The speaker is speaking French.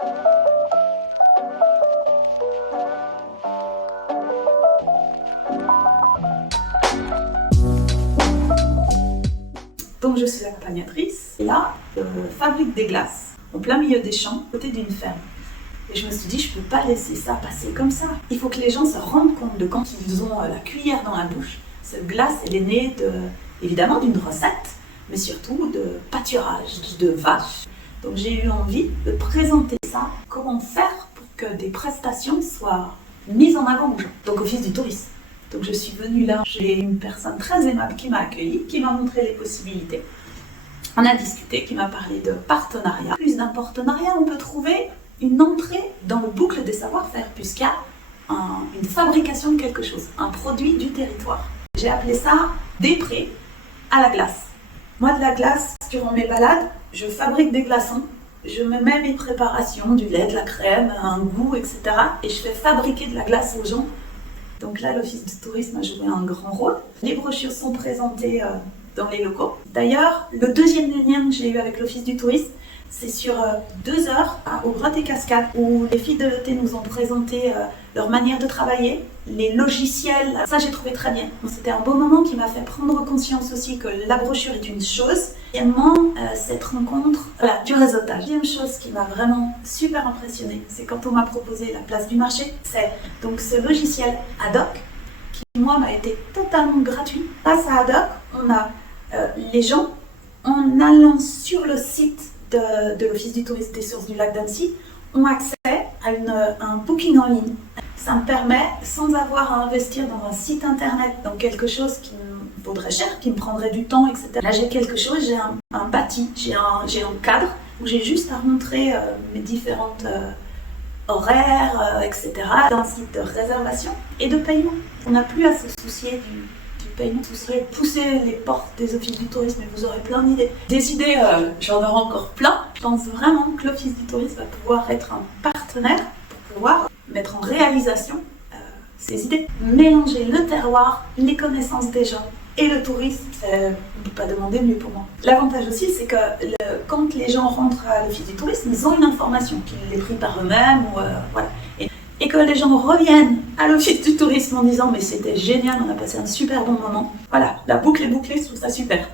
Donc je suis accompagnatrice et là, je fabrique des glaces au plein milieu des champs, à côté d'une ferme. Et je me suis dit, je ne peux pas laisser ça passer comme ça. Il faut que les gens se rendent compte de quand ils ont la cuillère dans la bouche. Cette glace, elle est née évidemment d'une recette, mais surtout de pâturage, de vaches. Donc j'ai eu envie de présenter ça, comment faire pour que des prestations soient mises en avant aux gens. Donc Office du tourisme. Donc je suis venue là, j'ai une personne très aimable qui m'a accueillie, qui m'a montré les possibilités. On a discuté, qui m'a parlé de partenariat. Plus d'un partenariat, on peut trouver une entrée dans le boucle des savoir-faire, puisqu'il y a une fabrication de quelque chose, un produit du territoire. J'ai appelé ça des prés à la glace. Moi, de la glace, durant mes balades, je fabrique des glaçons, je me mets mes préparations, du lait, de la crème, un goût, etc. Et je fais fabriquer de la glace aux gens. Donc là, l'Office du tourisme a joué un grand rôle. Les brochures sont présentées dans les locaux. D'ailleurs, le deuxième lien que j'ai eu avec l'Office du tourisme, c'est sur 2 heures au Grottes et Cascades, où les filles de l'ET nous ont présenté leur manière de travailler, les logiciels. Ça, j'ai trouvé très bien. C'était un beau moment qui m'a fait prendre conscience aussi que la brochure est une chose. Deuxièmement, cette rencontre, du réseautage. Deuxième chose qui m'a vraiment super impressionnée, c'est quand on m'a proposé la place du marché. C'est donc ce logiciel Adoc, qui moi m'a été totalement gratuit. Grâce à Adoc, on a les gens, en allant sur le site de l'Office du tourisme des Sources du Lac d'Annecy, ont accès à un booking en ligne. Ça me permet, sans avoir à investir dans un site internet, dans quelque chose qui me vaudrait cher, qui me prendrait du temps, etc. Là, j'ai quelque chose, j'ai un bâti, j'ai un cadre où j'ai juste à montrer mes différentes horaires, etc. d'un site de réservation et de paiement. On n'a plus à se soucier du paiement. Vous saurez pousser les portes des offices du tourisme et vous aurez plein d'idées. Des idées, j'en aurai encore plein. Je pense vraiment que l'Office du tourisme va pouvoir être un partenaire pour pouvoir mettre en réalisation ces idées. Mélanger le terroir, les connaissances des gens et le tourisme, on ne peut pas demander mieux pour moi. L'avantage aussi, c'est que quand les gens rentrent à l'Office du tourisme, ils ont une information, qu'ils l'aient pris par eux-mêmes, ou voilà. Et que les gens reviennent à l'Office du tourisme en disant « mais c'était génial, on a passé un super bon moment ». Voilà, la boucle est bouclée, je trouve ça super.